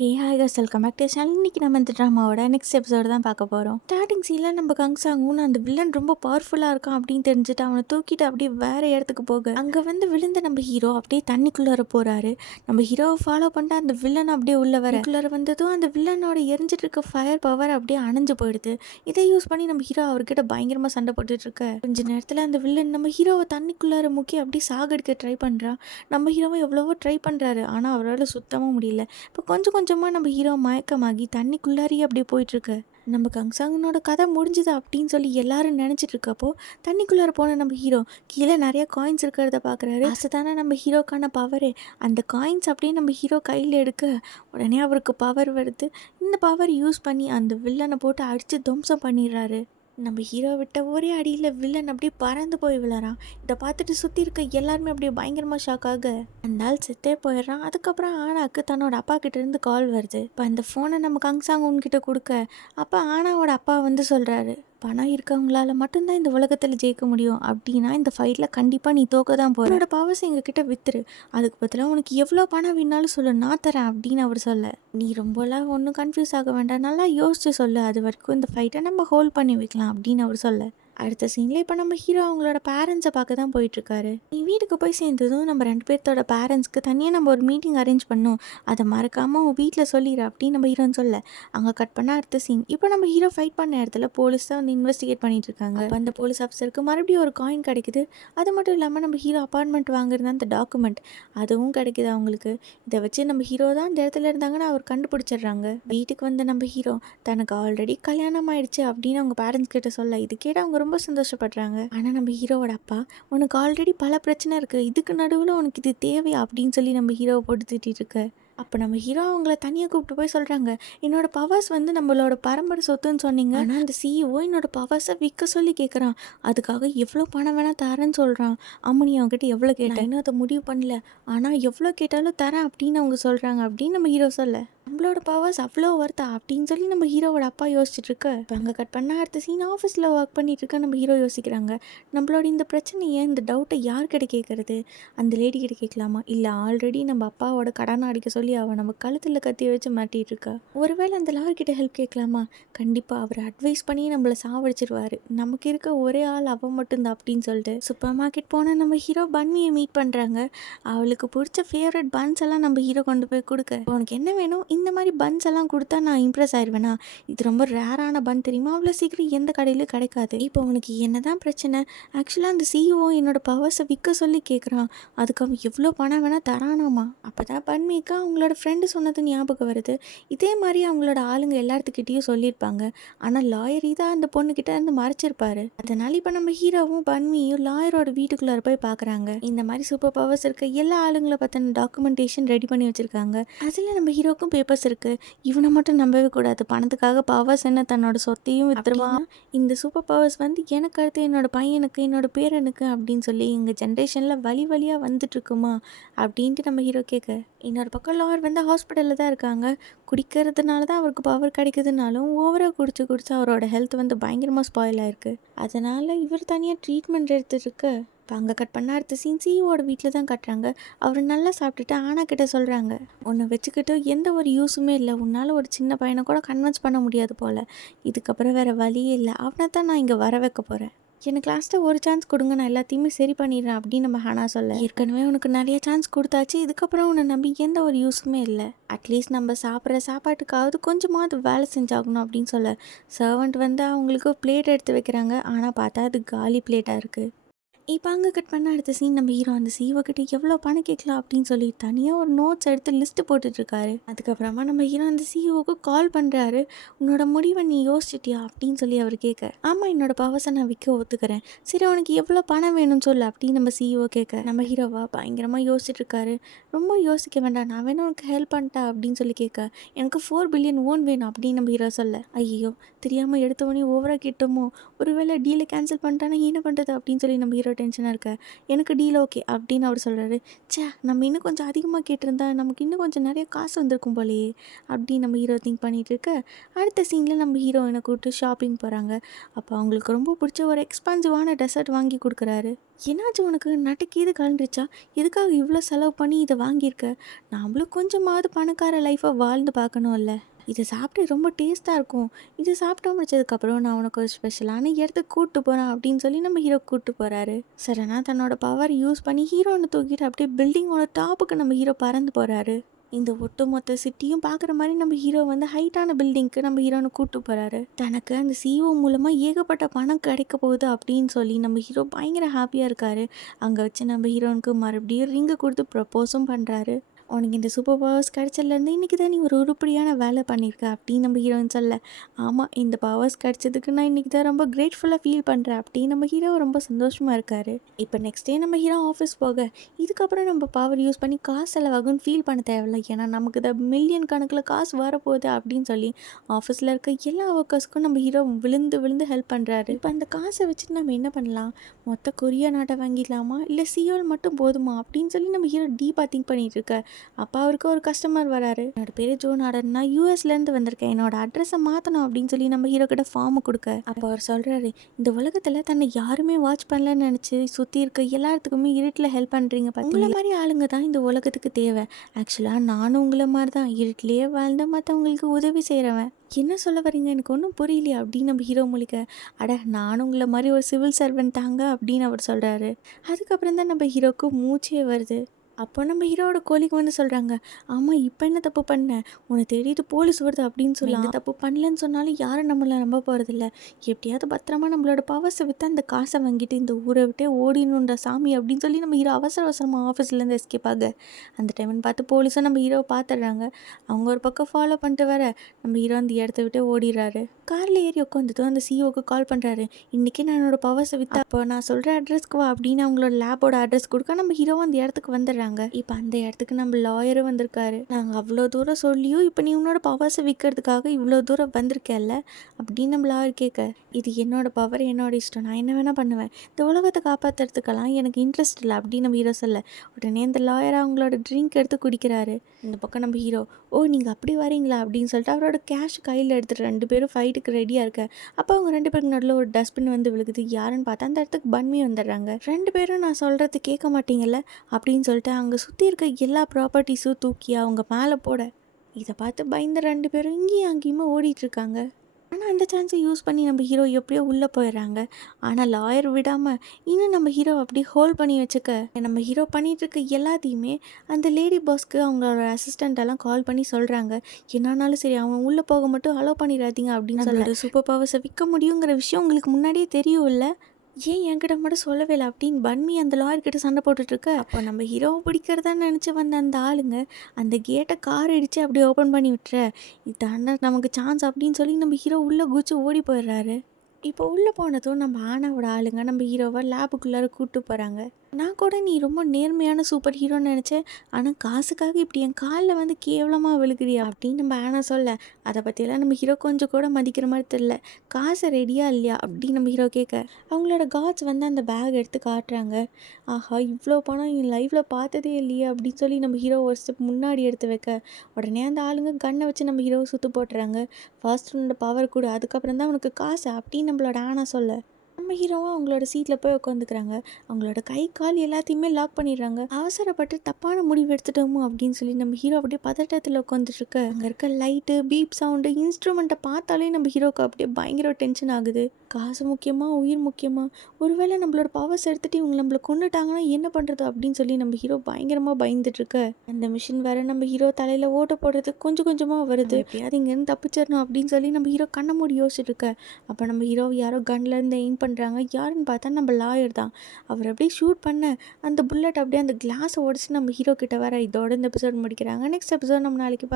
Hey hi கஸ் welcome back to channel. இன்னைக்கு நம்ம இந்த ட்ராமாவோட நெக்ஸ்ட் எபிசோடு தான் பார்க்க போகிறோம். ஸ்டார்டிங் சீனில் நம்ம கங்சாங்கும் அந்த வில்லன் ரொம்ப பவர்ஃபுல்லாக இருக்கான் அப்படின்னு தெரிஞ்சுட்டு அவனை தூக்கிட்டு அப்படியே வேற இடத்துக்கு போக அங்கே வந்து விழுந்த நம்ம ஹீரோ அப்படியே தண்ணிக்குள்ளார போகிறாரு. நம்ம ஹீரோவை ஃபாலோ பண்ணிட்டு அந்த வில்லன் அப்படியே உள்ள வரக்குள்ளார வந்ததும் அந்த வில்லனோட எரிஞ்சிட்டு இருக்க ஃபயர் பவர் அப்படியே அணைஞ்சு போயிடுது. இதை யூஸ் பண்ணி நம்ம ஹீரோ அவர்கிட்ட பயங்கரமாக சண்டை போட்டுட்டு இருக்க கொஞ்ச நேரத்தில் அந்த வில்லன் நம்ம ஹீரோவை தண்ணிக்குள்ளார முக்கி அப்படியே சாகடிக்க ட்ரை பண்ணுறான். நம்ம ஹீரோவை எவ்வளவோ ட்ரை பண்ணுறாரு, ஆனால் அவரால் சுத்தமாக முடியல. இப்போ கொஞ்சம் கொஞ்சமாக நம்ம ஹீரோ மயக்கமாகி தண்ணிக்குள்ளாரியே அப்படியே போயிட்டுருக்கு. நம்ம கங்சாங்கனோட கதை முடிஞ்சுது அப்படின்னு சொல்லி எல்லாரும் நினச்சிட்டு இருக்கப்போ தண்ணிக்குள்ளார போன நம்ம ஹீரோ கீழே நிறைய காயின்ஸ் இருக்கிறத பார்க்குறாரு. அதுதானே நம்ம ஹீரோக்கான பவரு. அந்த காயின்ஸ் அப்படியே நம்ம ஹீரோ கையில் எடுக்க உடனே அவருக்கு பவர் வருது. இந்த பவர் யூஸ் பண்ணி அந்த வில்லனை போட்டு அடித்து துவம்சம் பண்ணிடுறாரு. நம்ம ஹீரோ விட்ட ஒரே அடியில் வில்லன் அப்படியே பறந்து போய் விழறான். இதை பார்த்துட்டு சுற்றி இருக்க எல்லாருமே அப்படியே பயங்கரமாக ஷாக் ஆக அந்த ஆள் செத்தே போயிடுறான். அதுக்கப்புறம் ஆனாக்கு தன்னோட அப்பா கிட்டேருந்து கால் வருது. இப்போ அந்த ஃபோனை நம்ம கங்சாங் உன்கிட்ட கொடுக்க அப்போ ஆனாவோட அப்பா வந்து சொல்கிறாரு, பணம் இருக்கவங்களால மட்டும்தான் இந்த உலகத்தில் ஜெயிக்க முடியும். அப்படின்னா இந்த ஃபைட்டில் கண்டிப்பாக நீ தோக்க தான் போகிற. உன்னோட பவர்ஸ் எங்ககிட்ட வித்துரு, அதுக்கு பதிலாக உனக்கு எவ்வளோ பணம் வேணாலும் சொல்லு, நான் தரேன் அப்படின்னு அவர் சொல்ல, நீ ரொம்பலாம் ஒன்றும் கன்ஃபியூஸ் ஆக வேண்டாம், நல்லா யோசிச்சு சொல்லு, அது வரைக்கும் இந்த ஃபைட்டை நம்ம ஹோல்ட் பண்ணி வைக்கலாம் அப்படின்னு அவர் சொல்ல. அடுத்த சீனில் இப்போ நம்ம ஹீரோ அவங்களோட பேரண்ட்ஸை பார்க்க தான் போயிட்டுருக்காரு. நீ வீட்டுக்கு போய் சேர்ந்ததும் நம்ம 2 பேர்த்தோட பேரண்ட்ஸ்க்கு தனியாக நம்ம ஒரு மீட்டிங் அரேஞ்ச் பண்ணோம், அதை மறக்காமல் உன் வீட்டில் சொல்லிடு அப்படின்னு நம்ம ஹீரோன்னு சொல்ல அங்கே கட் பண்ண அடுத்த சீன். இப்போ நம்ம ஹீரோ ஃபைட் பண்ண இடத்துல போலீஸ் தான் வந்து இன்வெஸ்டிகேட் பண்ணிட்டு இருக்காங்க. அப்போ அந்த போலீஸ் ஆஃபீஸருக்கு மறுபடியும் ஒரு காயின் கிடைக்குது. அது மட்டும் இல்லாமல் நம்ம ஹீரோ அப்பார்ட்மெண்ட் வாங்குறது அந்த டாக்குமெண்ட் அதுவும் கிடைக்குது அவங்களுக்கு. இதை வச்சு நம்ம ஹீரோ தான் அந்த இடத்துல இருந்தாங்கன்னு அவர் கண்டுபிடிச்சிடுறாங்க. வீட்டுக்கு வந்த நம்ம ஹீரோ தனக்கு ஆல்ரெடி கல்யாணம் ஆயிடுச்சு அப்படின்னு அவங்க பேரண்ட்ஸ் கிட்ட சொல்ல இது கேட்டு அவங்க ரொம்ப சந்தோஷப்படுறாங்க. ஆனால் நம்ம ஹீரோவோட அப்பா, உனக்கு ஆல்ரெடி பல பிரச்சனை இருக்குது, இதுக்கு நடுவில் உனக்கு இது தேவையா அப்படின்னு சொல்லி நம்ம ஹீரோவை போட்டு திட்டிட்டு இருக்க. அப்போ நம்ம ஹீரோ அவங்கள தனியாக கூப்பிட்டு போய் சொல்கிறாங்க, என்னோட பவர்ஸ் வந்து நம்மளோட பரம்பரை சொத்துன்னு சொன்னீங்க, ஆனால் அந்த சிஇஓ என்னோட பவர்ஸை விற்க சொல்லி கேட்குறான், அதுக்காக எவ்வளோ பணம் வேணால் தரேன்னு சொல்கிறான். அம்மா நீ அவங்ககிட்ட எவ்வளோ கேட்டேன்னு அதை முடிவு பண்ணல, ஆனால் எவ்வளோ கேட்டாலும் தரேன் அப்படின்னு அவங்க சொல்கிறாங்க அப்படின்னு நம்ம ஹீரோ சொல்ல, நம்மளோட பவர்ஸ் அவ்வளோ வருதா அப்படின்னு சொல்லி நம்ம ஹீரோவோட அப்பா யோசிச்சுட்டு இருக்க. இப்போ அங்கே கட் பண்ண அடுத்த சீன் ஆஃபீஸில் ஒர்க் பண்ணிட்டு இருக்க நம்ம ஹீரோ யோசிக்கிறாங்க, நம்மளோட இந்த பிரச்சனையை இந்த டவுட்டை யார்கிட்ட கேட்குறது, அந்த லேடி கிட்ட கேட்கலாமா, இல்லை ஆல்ரெடி நம்ம அப்பாவோட கடனை அடிக்க சொல்லி அவன் நம்ம கழுத்தில் கத்தி வச்சு மாட்டிகிட்டு இருக்கா, ஒருவேளை அந்த லாயர்கிட்ட ஹெல்ப் கேட்கலாமா, கண்டிப்பாக அவர் அட்வைஸ் பண்ணி நம்மளை சாவடிச்சிருவார், நமக்கு இருக்க ஒரே ஆள் அவன் மட்டும்தான் அப்படின்னு சொல்லிட்டு சூப்பர் மார்க்கெட் போன நம்ம ஹீரோ பன்மியை மீட் பண்ணுறாங்க. அவளுக்கு பிடிச்ச ஃபேவரட் பன்ஸ் எல்லாம் நம்ம ஹீரோ கொண்டு போய் கொடுக்க, உனக்கு என்ன வேணும், இந்த மாதிரி பன்ஸ் எல்லாம் கொடுத்தா நான் இம்ப்ரெஸ் ஆயிடுவேனா, இது ரொம்ப ரேரான பன் தெரியுமா, அவ்வளோ சீக்கிரம் எந்த கடையிலும் கிடைக்காது, இப்போ உனக்கு என்னதான் பிரச்சனை, ஆக்சுவலாக அந்த சிஇஓ என்னோட பவர்ஸை விற்க சொல்லி கேட்குறான், அதுக்கு அவன் எவ்வளோ பணம் வேணால் தரானாமா. அப்போ தான் பன்மிக்கா அவங்களோட ஃப்ரெண்டு சொன்னது ஞாபகம் வருது. இதே மாதிரி அவங்களோட ஆளுங்க எல்லாத்துக்கிட்டேயும் சொல்லியிருப்பாங்க, ஆனால் லாயர் இதாக அந்த பொண்ணுக்கிட்ட இருந்து மறைச்சிருப்பாரு. அதனால இப்போ நம்ம ஹீரோவும் பன்மியும் லாயரோட வீட்டுக்குள்ளார போய் பார்க்குறாங்க. இந்த மாதிரி சூப்பர் பவர்ஸ் இருக்க எல்லா ஆளுங்களை பற்றின டாக்குமெண்டேஷன் ரெடி பண்ணி வச்சுருக்காங்க. அதில் நம்ம ஹீரோக்கும் பேப்பர்ஸ் இருக்குது. இவனை மட்டும் நம்பவே கூடாது, பணத்துக்காக பவர்ஸ் என்ன தன்னோட சொத்தையும் வித்துருவான், இந்த சூப்பர் பவர்ஸ் வந்து எனக்கு அடுத்து என்னோட பையனுக்கு என்னோட பேரனுக்கு அப்படின்னு சொல்லி எங்கள் ஜென்ரேஷனில் வழி வழியாக வந்துட்டுருக்குமா அப்படின்ட்டு நம்ம ஹீரோ கேட்க, இன்னொரு பக்கம் லாயர் வந்து ஹாஸ்பிட்டலில் தான் இருக்காங்க. குடிக்கிறதுனால தான் அவருக்கு பவர் கிடைக்குதுனாலும் ஓவராக குடிச்சு அவரோட ஹெல்த் வந்து பயங்கரமாக ஸ்பாயில் ஆயிருக்கு. அதனால் இவர் தனியாக ட்ரீட்மெண்ட் எடுத்துருக்கு. இப்போ அங்கே கட் பண்ண அடுத்த சீன் சிஇஓட வீட்டில் தான் கட்டுறாங்க. அவர் நல்லா சாப்பிட்டுட்டு ஆனா கிட்ட சொல்கிறாங்க, உன்னை வச்சுக்கிட்டு எந்த ஒரு யூஸுமே இல்லை, உன்னால் ஒரு சின்ன பையனை கூட கன்வின்ஸ் பண்ண முடியாது போல், இதுக்கப்புறம் வேறு வழியே இல்லை, அவனை தான் நான் இங்கே வர வைக்க போகிறேன், எனக்கு லாஸ்ட்டாக ஒரு சான்ஸ் கொடுங்க, நான் எல்லாத்தையுமே சரி பண்ணிடுறேன் அப்படின்னு நம்ம ஹானா சொல்ல, ஏற்கனவே உனக்கு நிறைய சான்ஸ் கொடுத்தாச்சு, இதுக்கப்புறம் உன்னை நம்பி எந்த ஒரு யூஸுமே இல்லை, அட்லீஸ்ட் நம்ம சாப்பிட்ற சாப்பாட்டுக்காவது கொஞ்சமாவது வேலை செஞ்சாகணும் அப்படின்னு சொல்ல, சர்வெண்ட் வந்து அவங்களுக்கு பிளேட் எடுத்து வைக்கிறாங்க, ஆனால் பார்த்தா அது காலி பிளேட்டாக இருக்குது. இப்போ அங்கே கட் பண்ண அடுத்த சீன் நம்ம ஹீரோ அந்த சிஇஓ கிட்ட எவ்வளோ பணம் கேட்கலாம் அப்படின்னு சொல்லி தனியாக ஒரு நோட்ஸ் எடுத்து லிஸ்ட்டு போட்டுட்ருக்காரு. அதுக்கப்புறமா நம்ம ஹீரோ அந்த சிஇஓக்கு கால் பண்ணுறாரு, உன்னோட முடிவை நீ யோசிச்சிட்டியா அப்படின்னு சொல்லி அவர் கேட்க, ஆமாம் என்னோட பவர்ஸை நான் விற்க ஒத்துக்கிறேன், சரி உனக்கு எவ்வளோ பணம் வேணும்னு சொல்லு அப்படின்னு நம்ம சிஇஓ கேட்க, நம்ம ஹீரோவா பயங்கரமாக யோசிச்சுட்ருக்காரு. ரொம்ப யோசிக்க வேண்டாம், நான் வேணும் உனக்கு ஹெல்ப் பண்ணிட்டேன் அப்படின்னு சொல்லி கேட்க, எனக்கு 4 பில்லியன் ஓன் வேணும் அப்படின்னு நம்ம ஹீரோ சொல்ல, ஐயோ தெரியாமல் எடுத்தவொடனே ஓவராக கேட்டோமோ, ஒருவேளை டீலை கேன்சல் பண்ணிட்டானா என்ன பண்ணுறது அப்படின்னு சொல்லி நம்ம ஹீரோ டென்ஷனாக இருக்க, எனக்கு டீல் ஓகே அப்படின்னு அவர் சொல்கிறாரு. ச்சே, நம்ம இன்னும் கொஞ்சம் அதிகமாக கேட்டிருந்தா நமக்கு இன்னும் கொஞ்சம் நிறைய காசு வந்திருக்கும் போலயே அப்படின்னு நம்ம ஹீரோ திங்க் பண்ணிட்டு இருக்க, அடுத்த சீனில் நம்ம ஹீரோயினை கூப்பிட்டு ஷாப்பிங் போகிறாங்க. அப்போ அவங்களுக்கு ரொம்ப பிடிச்ச ஒரு எக்ஸ்பென்சிவான டெசர்ட் வாங்கி கொடுக்குறாரு. என்னாச்சு உனக்கு, நட்டுக்கீது கலண்டுருச்சா, எதுக்காக இவ்வளோ செலவு பண்ணி இதை வாங்கியிருக்க, நாமளும் கொஞ்சமாவது பணக்கார லைஃப்பை வாழ்ந்து பார்க்கணும்ல, இதை சாப்பிட்டு ரொம்ப டேஸ்ட்டாக இருக்கும், இதை சாப்பிட்டு முடிச்சதுக்கப்புறம் நான் உனக்கு ஒரு ஸ்பெஷலான இடத்துக்கு கூப்பிட்டு போகிறேன் அப்படின்னு சொல்லி நம்ம ஹீரோ கூப்பிட்டு போகிறாரு. சடனாக தன்னோட பவர் யூஸ் பண்ணி ஹீரோனை தூக்கிட்டு அப்படியே பில்டிங்கோட டாப்புக்கு நம்ம ஹீரோ பறந்து போகிறாரு. இந்த ஒட்டுமொத்த சிட்டியும் பார்க்குற மாதிரி நம்ம ஹீரோ வந்து ஹைட்டான பில்டிங்க்கு நம்ம ஹீரோனை கூப்பிட்டு போகிறாரு. தனக்கு அந்த சிஓ மூலமாக ஏகப்பட்ட பணம் கிடைக்க போகுது அப்படின்னு சொல்லி நம்ம ஹீரோ பயங்கர ஹாப்பியாக இருக்காரு. அங்கே வச்சு நம்ம ஹீரோனுக்கு மறுபடியும் ரிங்கை கொடுத்து ப்ரப்போஸும் பண்ணுறாரு. உனக்கு இந்த சூப்பர் பவர்ஸ் கிடைச்சதுலேருந்து இன்றைக்கி தான் நீ ஒரு உருப்படியான வேலை பண்ணியிருக்க அப்படின்னு நம்ம ஹீரோயின் சொல்ல, ஆமாம் இந்த பவர்ஸ் கிடைச்சதுக்கு நான் இன்றைக்கி தான் ரொம்ப கிரேட்ஃபுல்லாக ஃபீல் பண்ணுறேன் அப்படின்னு நம்ம ஹீரோ ரொம்ப சந்தோஷமாக இருக்கார். இப்போ நெக்ஸ்ட் டே நம்ம ஹீரோ ஆஃபீஸ் போக, இதுக்கப்புறம் நம்ம பவர் யூஸ் பண்ணி காசு செலவாகும்னு ஃபீல் பண்ண தேவையில்லை, ஏன்னா நமக்கு தான் மில்லியன் கணக்கில் காசு வரப்போகுது அப்படின்னு சொல்லி ஆஃபீஸில் இருக்க எல்லா ஒர்க்கர்ஸ்க்கும் நம்ம ஹீரோ விழுந்து விழுந்து ஹெல்ப் பண்ணுறாரு. இப்போ அந்த காசை வச்சுட்டு நம்ம என்ன பண்ணலாம், மொத்த கொரியா நாட்டை வாங்கிடலாமா இல்லை சியோல் மட்டும் போதுமா அப்படின்னு சொல்லி நம்ம ஹீரோ டீப்பாக திங்க் பண்ணிகிட்டு இருக்க, அப்போ அவருக்கு ஒரு கஸ்டமர் வராரு. என்னோட பேர் ஜோன் ஆர்டன், நான் யூஎஸ்லேருந்து வந்திருக்கேன், என்னோட அட்ரஸை மாற்றணும் அப்படின்னு சொல்லி நம்ம ஹீரோ கிட்ட ஃபார்மை கொடுக்க, அப்போ அவர் சொல்கிறாரு, இந்த உலகத்தில் தன்னை யாருமே வாட்ச் பண்ணலன்னு நினச்சி சுற்றி இருக்க எல்லாத்துக்குமே இருட்டில் ஹெல்ப் பண்ணுறீங்க, உங்களை மாதிரி ஆளுங்க தான் இந்த உலகத்துக்கு தேவை. ஆக்சுவலாக நானும் உங்களை மாதிரி தான் இருட்டிலேயே வாழ்ந்த மற்றவங்களுக்கு உதவி செய்கிறவன். என்ன சொல்ல வரீங்க, எனக்கு ஒன்றும் புரியலையே அப்படின்னு நம்ம ஹீரோ முழிக்க, அட நானும் உங்களை மாதிரி ஒரு சிவில் சர்வெண்ட் தாங்க அப்படின்னு அவர் சொல்கிறாரு. அதுக்கப்புறம் தான் நம்ம ஹீரோக்கு மூச்சே வருது. அப்போ நம்ம ஹீரோட கோழிக்கு வந்து சொல்கிறாங்க, ஆமாம் இப்போ என்ன தப்பு பண்ணேன், உன்னை தேடிட்டு போலீஸ் வருது அப்படின்னு சொல்லி, அந்த தப்பு பண்ணலன்னு சொன்னாலும் யாரும் நம்மளை நம்ப போகிறதில்ல, எப்படியாவது பத்திரமா நம்மளோட பவர்ஸை விற்று அந்த காசை வாங்கிட்டு இந்த ஊரை விட்டே ஓடினுன்ற சாமி அப்படின்னு சொல்லி நம்ம ஹீரோ அவசர அவசரமாக ஆஃபீஸ்லேருந்து எஸ்கேப் ஆக, அந்த டைம்னு பார்த்து போலீஸும் நம்ம ஹீரோவை பார்த்துடுறாங்க. அவங்க ஒரு பக்கம் ஃபாலோ பண்ணிட்டு வர நம்ம ஹீரோ அந்த இடத்த விட்டு ஓடிடுறாரு. காரில் ஏறி உட்காந்துட்டு அந்த சிஓக்கு கால் பண்ணுறாரு, இன்றைக்கி நான் என்னோடய பவர்ஸை விற்று அப்போ நான் சொல்கிற அட்ரஸ்க்கு வா அப்படின்னு அவங்களோட லேபோட அட்ரஸ் கொடுக்க நம்ம ஹீரோவும் அந்த இடத்துக்கு வந்துடுறாங்க. இப்போ அந்த இடத்துக்கு நம்ம லாயரும் வந்திருக்காரு. நாங்கள் அவ்வளோ தூரம் சொல்லியும் இப்போ நீ உன்னோட பவர்ஸை விற்கிறதுக்காக இவ்வளோ தூரம் வந்திருக்கேல்ல அப்படின்னு நம்ம லாயர் கேட்க, இது என்னோட பவர், என்னோட இஷ்டம், நான் என்ன வேணால் பண்ணுவேன், இந்த உலகத்தை காப்பாற்றுறதுக்கெல்லாம் எனக்கு இன்ட்ரெஸ்ட் இல்லை அப்படின்னு நம்ம ஹீரோ சொல்ல, உடனே அந்த லாயர் அவங்களோட ட்ரிங்க் எடுத்து குடிக்கிறாரு. இந்த பக்கம் நம்ம ஹீரோ, ஓ நீங்கள் அப்படி வரீங்களா அப்படின்னு சொல்லிட்டு அவரோட கேஷ் கையில் எடுத்துகிட்டு ரெண்டு பேரும் ஃபைட்டுக்கு ரெடியாக இருக்க, அப்போ அவங்க ரெண்டு பேருக்கு நடுவில் ஒரு டஸ்ட்பின் வந்து விழுகுது. யாருன்னு பார்த்தா அந்த இடத்துக்கு பன்மி வந்துடுறாங்க. ரெண்டு பேரும் நான் சொல்கிறது கேட்க மாட்டீங்கல்ல அப்படின்னு சொல்லிட்டு அங்கே சுற்றி இருக்க எல்லா ப்ராப்பர்ட்டிஸும் தூக்கி அவங்க மேலே போட, இதை பார்த்து பயந்து ரெண்டு பேரும் இங்கேயும் அங்கேயுமே ஓடிட்டுருக்காங்க. ஆனால் அந்த சான்ஸை யூஸ் பண்ணி நம்ம ஹீரோ எப்படியோ உள்ளே போயிடுறாங்க. ஆனால் லாயர் விடாமல் இன்னும் நம்ம ஹீரோ அப்படி ஹோல்ட் பண்ணி வச்சுக்க, நம்ம ஹீரோ பண்ணிகிட்டு இருக்க எல்லாத்தையுமே அந்த லேடி பாஸ்க்கு அவங்களோட அசிஸ்டண்ட்டெல்லாம் கால் பண்ணி சொல்கிறாங்க, என்னானாலும் சரி அவன் உள்ளே போக மட்டும் அலோவ் பண்ணிடாதீங்க அப்படின்னு சொல்லிட்டு, சூப்பர் பவர்ஸை விற்க முடியுங்கிற விஷயம் உங்களுக்கு முன்னாடியே தெரியும் இல்லை, ஏன் என்கிட்ட மட்டும் சொல்லவே இல்லை அப்படின்னு பன்மி அந்த லாயர்கிட்ட சண்டை போட்டுட்ருக்க, அப்போ நம்ம ஹீரோவை பிடிக்கிறதா நினச்சி வந்த அந்த ஆளுங்க அந்த கேட்டை கார் அடித்து அப்படியே ஓப்பன் பண்ணி விட்டுற, இதாண்டா நமக்கு சான்ஸ் அப்படின்னு சொல்லி நம்ம ஹீரோ உள்ளே குச்சி ஓடி போயிடுறாரு. இப்போ உள்ளே போனதும் நம்ம ஆனாவோட ஆளுங்க நம்ம ஹீரோவை லேபுக்குள்ளார கூப்பிட்டு போகிறாங்க. நான் கூட நீ ரொம்ப நேர்மையான சூப்பர் ஹீரோன்னு நினச்சேன், ஆனால் காசுக்காக இப்படி என் காலில் வந்து கேவலமாக விழுகிறியா அப்படின்னு நம்ம ஆனா சொல்ல, அதை பற்றியெல்லாம் நம்ம ஹீரோ கொஞ்சம் கூட மதிக்கிற மாதிரி தெரியல. காசை ரெடியாக இல்லையா அப்படின்னு நம்ம ஹீரோ கேட்க, அவங்களோட காட்ஸ் வந்து அந்த பேக் எடுத்து காட்டுறாங்க. ஆஹா இவ்வளோ பணம் என் லைஃப்பில் பார்த்ததே இல்லையே அப்படின்னு சொல்லி நம்ம ஹீரோ ஒரு ஸ்டெப் முன்னாடி எடுத்து வைக்க, உடனே அந்த ஆளுங்க கண்ணை வச்சு நம்ம ஹீரோவை சுற்று போட்டுறாங்க. ஃபர்ஸ்ட் உன்னோட பவர் கொடு, அதுக்கப்புறம் தான் உனக்கு காசு அப்படின்னு நம்மளோட ஆனா சொல்ல, நம்ம ஹீரோவும் அவங்களோட சீட்டில் போய் உட்காந்துக்கிறாங்க. அவங்களோட கை கால் எல்லாத்தையுமே லாக் பண்ணிடுறாங்க. அவசரப்பட்டு தப்பான முடிவு எடுத்துட்டோமோ அப்படின்னு சொல்லி நம்ம ஹீரோ அப்படியே பதட்டத்தில் உட்காந்துட்ருக்க, அங்கே இருக்க லைட்டு பீப் சவுண்டு இன்ஸ்ட்ருமெண்ட்டை பார்த்தாலே நம்ம ஹீரோக்கு அப்படியே பயங்கர டென்ஷன் ஆகுது. காசு முக்கியமாக உயிர் முக்கியமாக, ஒருவேளை நம்மளோட பவர்ஸ் எடுத்துகிட்டு இவங்க நம்மளை கொண்டுட்டாங்கன்னா என்ன பண்ணுறது அப்படின்னு சொல்லி நம்ம ஹீரோ பயங்கரமாக பயந்துட்டுருக்க, அந்த மிஷின் வேறு நம்ம ஹீரோ தலையில் ஓட்ட போடுறதுக்கு கொஞ்சம் கொஞ்சமாக வருது. எப்படியாவது இங்கேருந்து தப்பிச்சிடணும் அப்படின்னு சொல்லி நம்ம ஹீரோ கண்ணை மூடி யோசிச்சுட்டு இருக்க, அப்போ நம்ம ஹீரோ யாரோ கன்லேருந்து எய்ம் பண்ணுறாங்க. யாருன்னு பார்த்தா நம்ம லாயர் தான். அவர் அப்படியே ஷூட் பண்ண அந்த புல்லட் அப்படியே அந்த கிளாஸை உடச்சி நம்ம ஹீரோ கிட்ட வர. இதோட இந்த எபிசோட் முடிக்கிறாங்க. நெக்ஸ்ட் எபிசோட் நம்ம நாளைக்கு